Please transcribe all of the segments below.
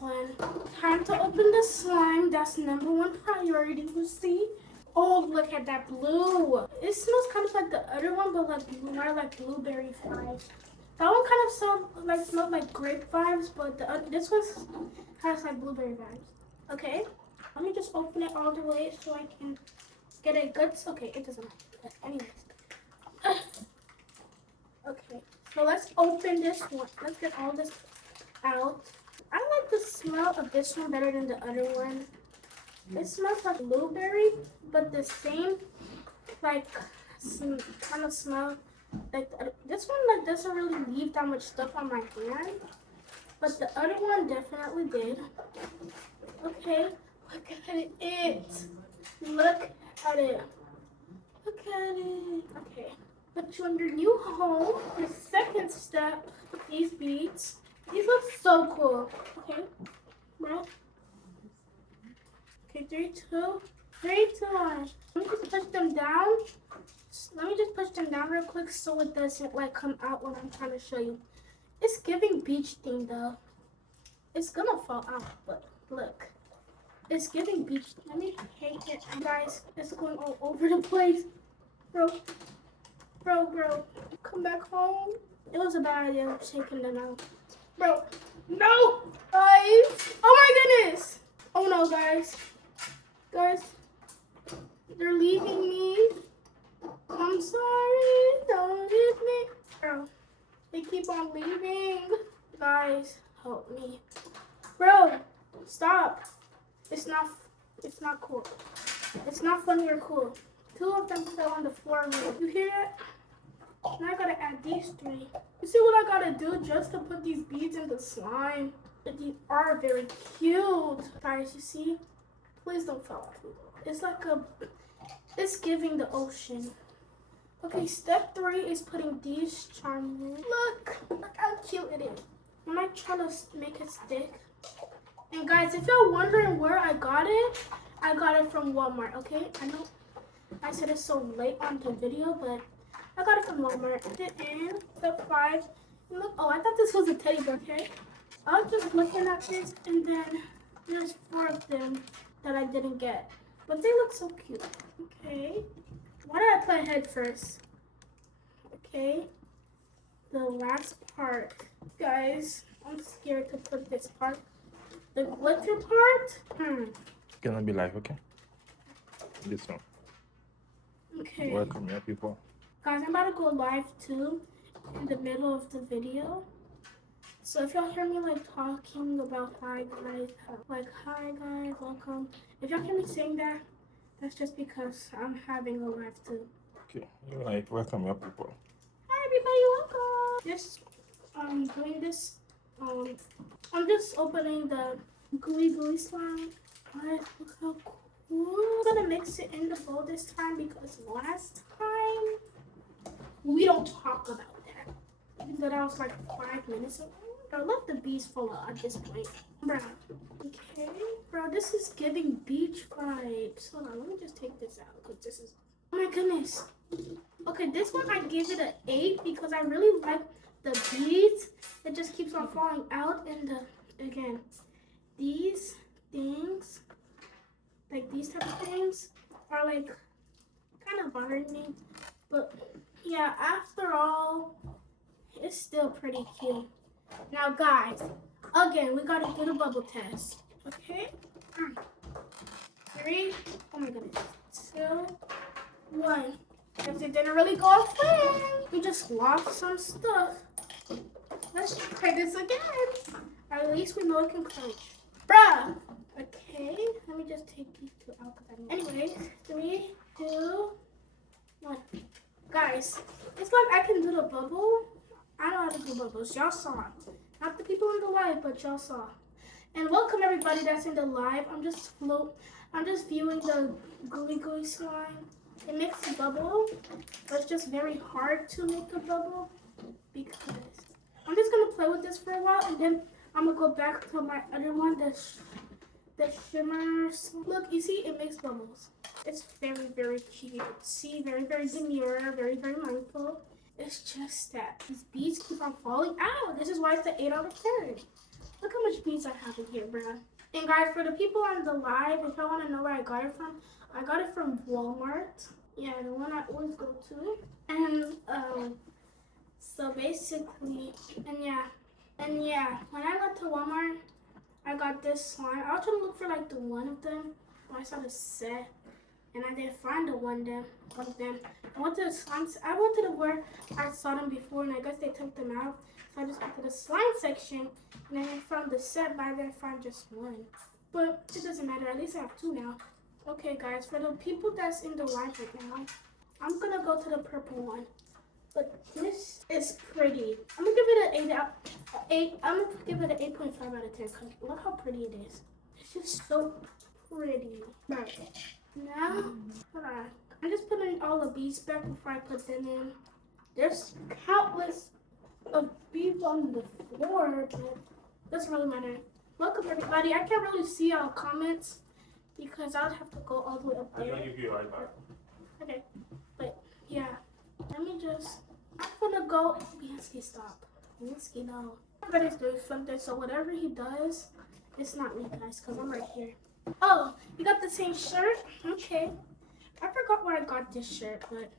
one. Time to open the slime. That's #1 priority, you see? Oh, look at that blue. It smells kind of like the other one, but like more like blueberry vibes. That one kind of smelled like grape vibes, but this one has like blueberry vibes. Okay, let me just open it all the way so I can get a good. Okay, it doesn't matter. But anyways. Okay, so let's open this one. Let's get all this out. I like the smell of this one better than the other one. It smells like blueberry, but the same like kind of smell. Like this one like doesn't really leave that much stuff on my hand, but the other one definitely did. Okay, look at it. Look at it. Look at it. Okay. Put you in your new home. The second step, these beads. These look so cool. Okay, bro. Okay, 3, 2, 1. Let me just push them down. Let me just push them down real quick so it doesn't like come out when I'm trying to show you. It's giving beach theme though. It's gonna fall out, but look. It's giving beach. Let me take it, guys. It's going all over the place, bro. Bro, come back home. It was a bad idea taking them out. Bro, no, guys. Oh my goodness. Oh no, guys. Guys, they're leaving me. I'm sorry. Don't leave me. Bro, they keep on leaving. Guys, help me. Bro, stop. It's not cool. It's not funny or cool. 2 of them fell on the floor. You hear that? Now I gotta add these 3. You see what I gotta do just to put these beads in the slime? But these are very cute. Guys, you see? Please don't fall off. It's like it's giving the ocean. Okay, step 3 is putting these charms in. Look how cute it is. I'm not trying to make it stick. And guys, if you're wondering where I got it from Walmart, okay? I know I said it so late on the video, but I got it from Walmart. And step 5. Look, oh, I thought this was a teddy bear, okay? I was just looking at this, and then there's 4 of them that I didn't get. But they look so cute. Okay. Why did I put head first? Okay. The last part. Guys, I'm scared to put this part. The glitter part? It's gonna be live, okay? This one. Okay. Welcome, yeah, people. Guys, I'm about to go live too in the middle of the video. So if y'all hear me like talking about hi guys, welcome. If y'all hear me saying that, that's just because I'm having a live too. Okay, you're like, welcome, yeah, people. Hi everybody, welcome. Just doing this. I'm just opening the gooey slime. Guys, look how cool. I'm gonna mix it in the bowl this time because last time we don't talk about that. Even though that was like 5 minutes ago. I let the bees fall out at this point. Bro. Okay. Bro, this is giving beach vibes. Hold on, let me just take this out because this is. Oh my goodness. Okay, this one I gave it an 8 because I really like the beads. It just keeps on falling out. And again, these things, like these type of things, are like kind of bothering me. But yeah, after all, it's still pretty cute. Now guys, again, we gotta do the bubble test. Okay? 3, oh my goodness, 2, 1. Because it didn't really go away. We just lost some stuff. Let's try this again. At least we know it can crunch. Bruh. Okay, let me just take these 2 out. Anyways, 3, 2, 1. Guys, it's like I can do the bubble. I know how to do bubbles. Y'all saw. Not the people in the live, but y'all saw. And welcome everybody that's in the live. I'm just viewing the gooey slime. It makes a bubble, but it's just very hard to make a bubble because I'm just gonna play with this for a while and then I'm gonna go back to my other one, the shimmers. Look, you see, it makes bubbles. It's very, very cute. See, very, very demure, very, very mindful. It's just that these beads keep on falling out. This is why it's an 8 out of 10. Look at much beads I have in here, bruh. And guys, for the people on the live, if y'all want to know where I got it from Walmart. Yeah, the one I always go to. And so basically, and yeah, when I went to Walmart, I got this slime. I was trying to look for like the one of them. I saw the set, and I didn't find the one of them. I went to the slime. I went to the where I saw them before, and I guess they took them out. So I just went to the slime section, and then I found the set, but I didn't find just one. But it doesn't matter. At least I have two now. Okay, guys, for the people that's in the live right now, I'm gonna go to the purple one. But this is pretty. I'm gonna give it an 8. I'm gonna give it an 8.5 out of 10. Cause look how pretty it is. It's just so pretty. Right. Now, hold on. I just put in all the beads back before I put them in. There's countless of beads on the floor, but doesn't really matter. Welcome everybody. I can't really see y'all comments because I'll have to go all the way up there. I'm gonna give you a right back. Okay, but yeah. Let me just, I'm gonna go, Bianski, stop. Bianski, no. Everybody's doing something, so whatever he does, it's not me, guys, because I'm right here. Oh, you got the same shirt? Okay. I forgot where I got this shirt, but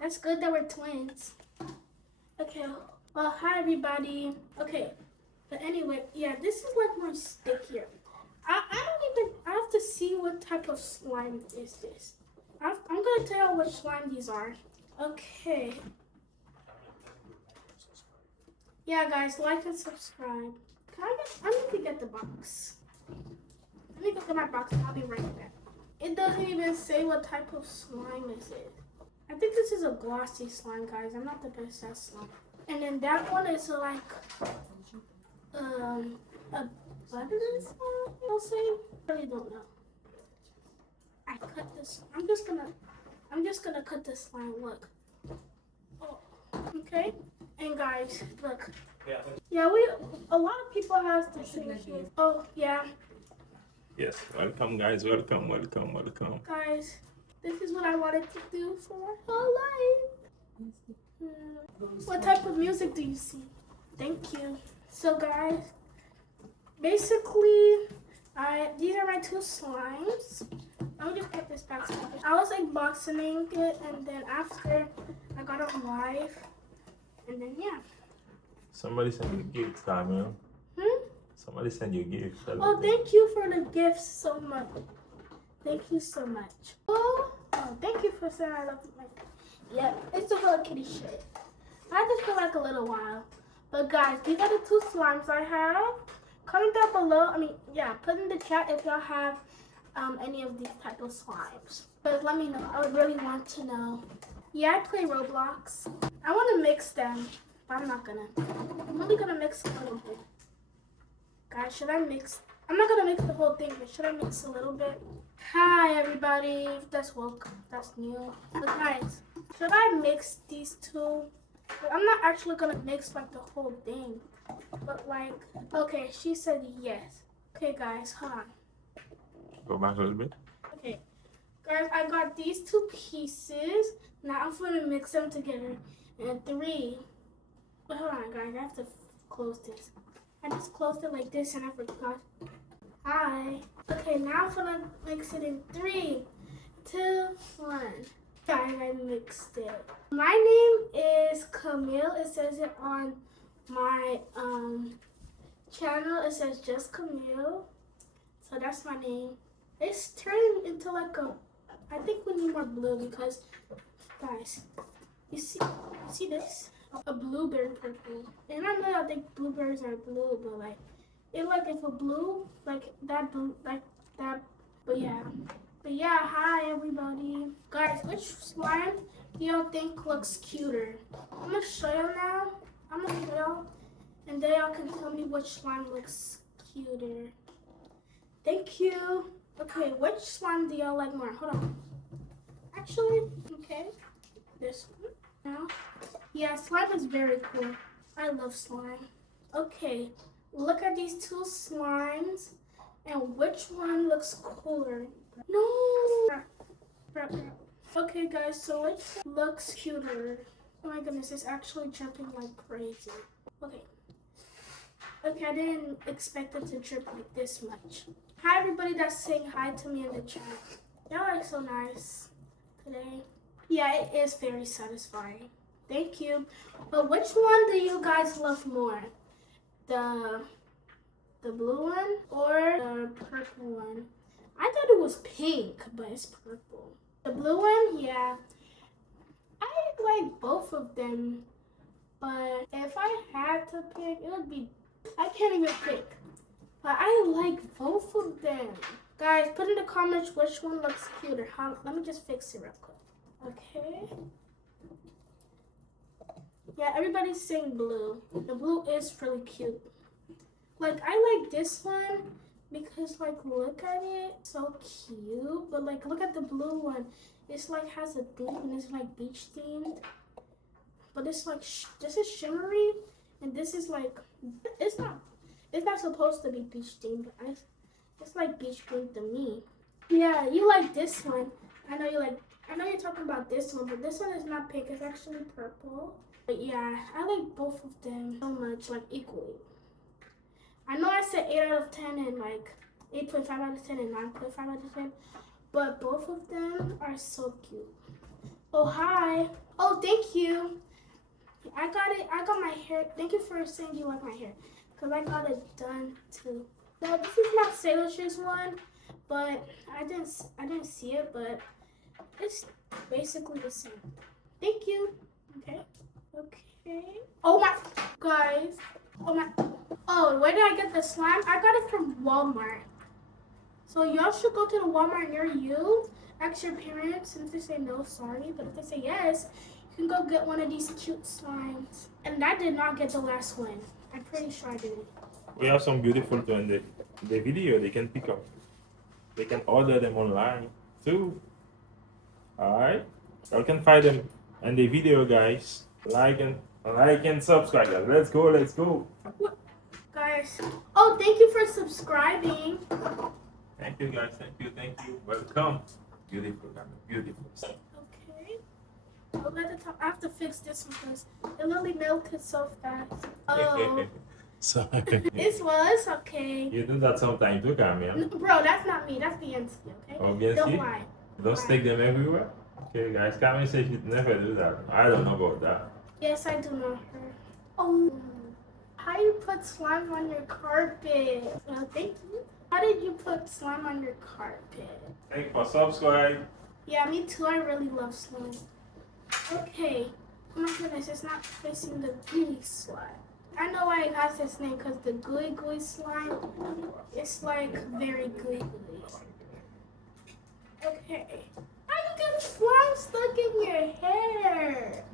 that's good that we're twins. Okay, well, hi, everybody. Okay, but anyway, yeah, this is like my stick here. I have to see what type of slime is this. I'm gonna tell you what slime these are. Okay. Yeah, guys, like and subscribe. I need to get the box. Let me go get my box and I'll be right back. It doesn't even say what type of slime is it. I think this is a glossy slime, guys. I'm not the best at slime. And then that one is like a buttery slime, I'll say. I really don't know. I cut this. I'm just gonna cut this slime. Look. Oh, okay. And guys, look. Yeah, a lot of people have the same shit. Oh yeah. Yes, welcome guys, welcome. Guys, this is what I wanted to do for my whole life. What type of music do you see? Thank you. So guys, basically, these are my two slimes. Let me just get this back. I was like boxing it, and then after I got on live, and then yeah. Somebody sent you gifts, Samuel. Somebody sent you gifts. Oh, thank you for the gifts so much. Thank you so much. Oh, thank you for saying I love my. Yeah, it's a Hello Kitty shirt. I had this for like a little while, but guys, these are the two slimes I have. Comment down below. Put in the chat if y'all have any of these type of slimes. But let me know. I would really want to know. Yeah, I play Roblox. I want to mix them, but I'm not gonna. I'm only gonna mix a little bit. Guys, should I mix? I'm not gonna mix the whole thing, but should I mix a little bit? Hi, everybody. That's welcome. That's new. But guys, should I mix these two? I'm not actually gonna mix like the whole thing, but like, okay, she said yes. Okay, guys, hold on. Go back a little bit. Okay, guys, I got these two pieces. Now I'm gonna mix them together in 3. But hold on, guys, I have to close this. I just closed it like this and I forgot. Hi. Okay, now I'm gonna mix it in 3, 2, 1. Guys, I mixed it. My name is Camille. It says it on my channel. It says just Camille. So that's my name. It's turning into like a, I think we need more blue because, guys, you see this? A blueberry purple. And I know I think blueberries are blue, but like, it like if a blue, like that blue, like that, but yeah. But yeah, hi everybody. Guys, which slime do y'all think looks cuter? I'm gonna show y'all now. I'm gonna show y'all, and then y'all can tell me which slime looks cuter. Thank you. Okay, which slime do y'all like more? Hold on. Actually, okay, this one. Now, yeah, slime is very cool. I love slime. Okay, look at these two slimes, and which one looks cooler? No. Okay, guys, so which looks cuter? Oh my goodness, it's actually jumping like crazy. Okay. Okay, I didn't expect it to drip like this much. Hi, everybody that's saying hi to me in the chat. Y'all are so nice today. Yeah, it is very satisfying. Thank you. But which one do you guys love more? The blue one or the purple one? I thought it was pink, but it's purple. The blue one, yeah. I like both of them, but if I had to pick, it would be, I can't even pick. But I like both of them. Guys, put in the comments which one looks cuter. Let me just fix it real quick. Okay. Yeah, everybody's saying blue. The blue is really cute. Like, I like this one because, like, look at it. So cute. But, like, look at the blue one. It's, like, has a theme and it's, like, beach themed. But it's, like, this is shimmery. And this is, like, it's not supposed to be beach themed. But it's, like, beach themed to me. Yeah, you like this one. I know you're talking about this one. But this one is not pink. It's actually purple. But, yeah, I like both of them so much, like, equally. I know I said 8 out of 10 and like 8.5 out of 10 and 9.5 out of 10, but both of them are so cute. Oh, hi. Oh, thank you. I got it. I got my hair. Thank you for saying you like my hair, because I got it done too. So this is not Sailor Shoes one, but I didn't see it, but it's basically the same. Thank you. Okay. Okay. Oh my, guys. Oh my. Oh, where did I get the slime? I got it from Walmart. So y'all should go to the Walmart near you. Ask your parents, and if they say no, sorry. But if they say yes, you can go get one of these cute slimes. And I did not get the last one. I'm pretty sure I didn't. We have some beautiful too in the video. They can pick up. They can order them online too. Alright? You can find them in the video, guys. Like and subscribe. Let's go, let's go. What? Guys. Oh, thank you for subscribing. Thank you, guys. Thank you. Welcome. Beautiful, beautiful. Okay. I'll at the top. I have to fix this one because it literally melted so fast. Oh. Sorry. This was okay. You do that sometimes too, Camille. Bro, that's not me. That's Bianski, okay? Oh, Bianski? Don't lie. Don't stick them everywhere? Okay, guys. Camille says she'd never do that. I don't know about that. Yes, I do know her. Oh. How you put slime on your carpet? Thank you. How did you put slime on your carpet? Thank you for subscribe. Yeah, me too. I really love slime. Okay. Oh my goodness, it's not facing the gooey slime. I know why it has this name because the gooey slime, it's like very gooey. Okay. How you get slime stuck in your hair?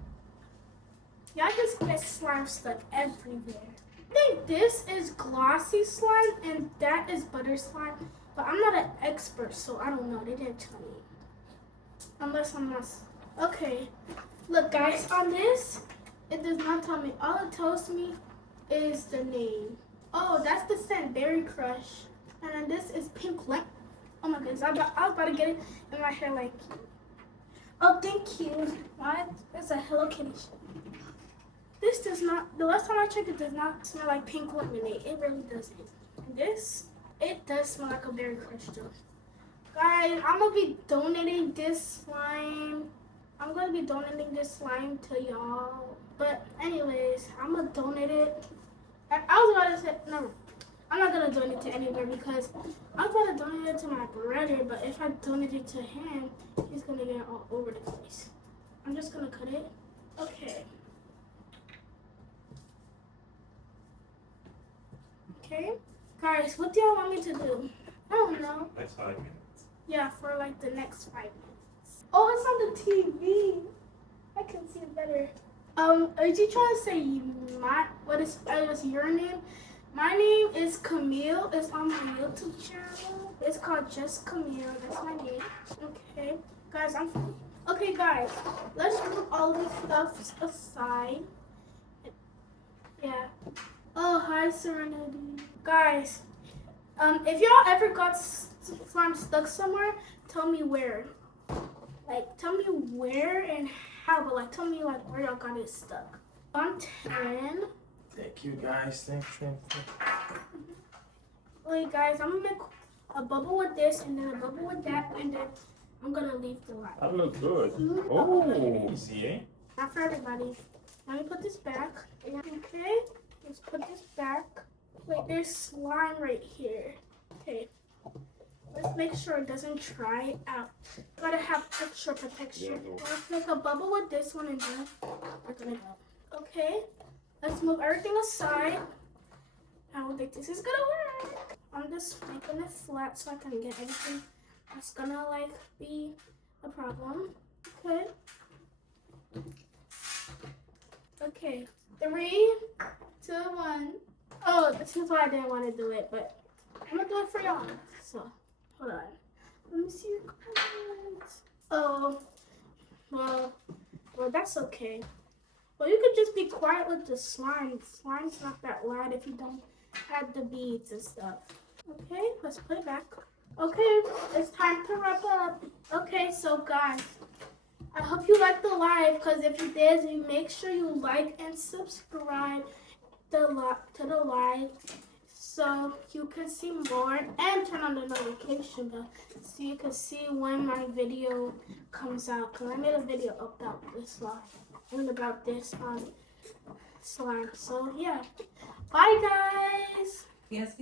Y'all just get slime stuck everywhere. I think this is glossy slime and that is butter slime, but I'm not an expert, so I don't know. They didn't tell me. Unless I'm not. Okay. Look, guys, on this, it does not tell me. All it tells me is the name. Oh, that's the scent, Berry Crush. And then this is Pink Lemon. Oh my goodness, I was about to get it in my hair like you. Oh, thank you. What? It's a Hello Kitty shirt. This does not, the last time I checked, it does not smell like pink lemonade. It really doesn't. And this, it does smell like a Berry Crush though. Guys, I'm going to be donating this slime. I'm going to be donating this slime to y'all. But anyways, I'm going to donate it. I was about to say, no, I'm not going to donate it to anywhere because I was about to donate it to my brother. But if I donate it to him, he's going to get it all over the place. I'm just going to cut it. Okay. Okay. Guys, what do y'all want me to do? I don't know. Next 5 minutes. Yeah, for like the next 5 minutes. Oh, it's on the TV. I can see it better. Are you trying to say what is your name? My name is Camille. It's on my YouTube channel. It's called Just Camille. That's my name. Okay, guys, okay, guys. Let's put all this stuff aside. Yeah. Oh, hi, Serenity. Guys, if y'all ever got slime stuck somewhere, tell me where. Like, tell me where and how, but like, tell me like where y'all got it stuck. I'm 10. Thank you guys. Thank you. Wait, guys, I'm gonna make a bubble with this and then a bubble with that, and then I'm gonna leave the light. That looks good. Mhm. Oh, easy, eh? Not for everybody. Let me put this back. Okay, let's put this back. Wait, there's slime right here. Okay, let's make sure it doesn't dry out. Gotta have extra protection. Let's make a bubble with this one and then we're gonna go. Okay, let's move everything aside. I don't think this is gonna work. I'm just making it flat so I can get everything that's gonna like be a problem. Okay. Okay. 3, 2, 1. Oh, this is why I didn't want to do it, but I'm gonna do it for y'all. So, hold on. Let me see your comments. Oh, well, that's okay. Well, you could just be quiet with the slime. Slime's not that loud if you don't add the beads and stuff. Okay, let's put it back. Okay, it's time to wrap up. Okay, so guys, I hope you liked the live, because if you did, you make sure you like and subscribe to the live so you can see more, and turn on the notification bell so you can see when my video comes out, because I made a video about this live and about this slime. So yeah, bye guys. Yes,